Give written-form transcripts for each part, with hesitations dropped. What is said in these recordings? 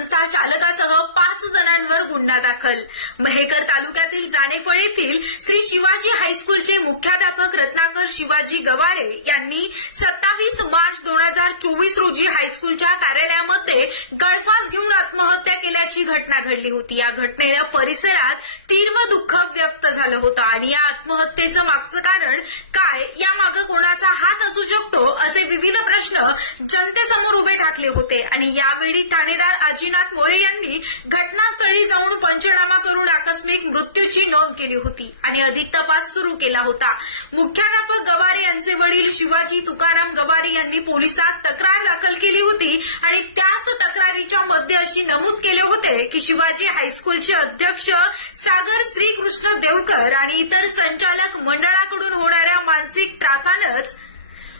संस्था चालकासह 5 जणांवर गुन्हा दाखल। मेहकर तालुक्यातील जानेफळ येथील श्री शिवाजी हायस्कूलचे मुख्याध्यापक रत्नाकर शिवाजी गवारे यांनी 27 मार्च 2024 रोजी हायस्कूलच्या कार्यालयामध्ये गळफास घेऊन आत्महत्या केल्याची घटना घडली होती। या घटनेनं परिसरात तीव्र दुःख व्यक्त झालं होतं आणि या आत्महत्येचं मागचं कारण काय, यामागे कोणाचा हात असू शकतो, असे विविध प्रश्न जनतेसमोर उभे ठाकले होते। आणि यावेळी ठाणेदार आजीनाथ मोरे यांनी घटनास्थळी जाऊन पंचनामा करून आकस्मिक मृत्यूची नोंद केली होती आणि अधिक तपास सुरू केला होता। मुख्याध्यापक गवारे यांचे वडील शिवाजी तुकाराम गवारे यांनी पोलिसात तक्रार दाखल केली होती आणि त्याच तक्रारीच्या मध्ये अशी नमूद केले होते की शिवाजी हायस्कूलचे अध्यक्ष सागर श्रीकृष्ण देवकर आणि इतर संचालक मंडळाकडून होणाऱ्या मानसिक त्रासानंच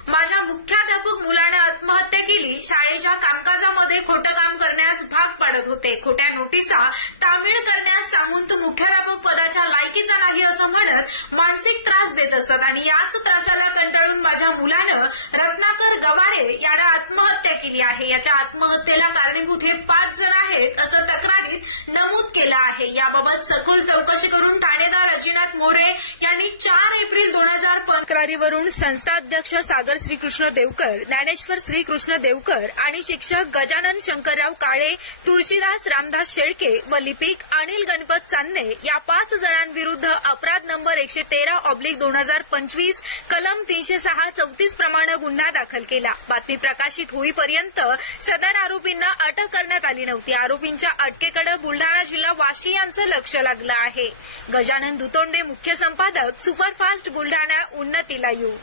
माझ्या मुख्याध्यापक मुलाने आत्महत्या केली। शाळेच्या कामकाजामध्ये खोटं काम करण्यास भाग पाडत होते, खोट्या नोटिसा तामीळ करण्यास सांगून तो मुख्याध्यापक पदाच्या लायकीचा नाही असं म्हणत मानसिक त्रास देत असतात आणि याच त्रासाला कंटाळून माझ्या मुलानं रत्नाकर गवारे यानं आत्महत्या केली आहे। याच्या आत्महत्येला कारणीभूत हे 5 जण आहेत असं तक्रारीत नमूद केलं आहे। याबाबत सखोल चौकशी करून ठाणेदार अजिनाथ मोरे यांनी 4 एप्रिल 2005 तक्रारीवरून संस्था अध्यक्ष सागर श्रीकृष्ण देवकर, ज्ञानेश्वर श्रीकृष्ण देवकर आणि शिक्षक गजानन शंकरराव काळे, तुळशीदास रामदास शेळके व लिपिक अनिल गणपत चांदणे या 5 जणांविरुद्ध अपराध नंबर 113/2025 कलम 306-34 प्रमाणे गुन्हा दाखल केला। बातमी प्रकाशित होईपर्यंत सदर आरोपींना अटक करण्यात आली नव्हती। आरोपींच्या अटकेकडे बुलढाणा जिल्हा वाशी यांचं लक्ष लागलं आहे। गजानन दुतोंडे, मुख्य संपादक, सुपरफास्ट बुलढाणा, उन्नती लाईव्ह।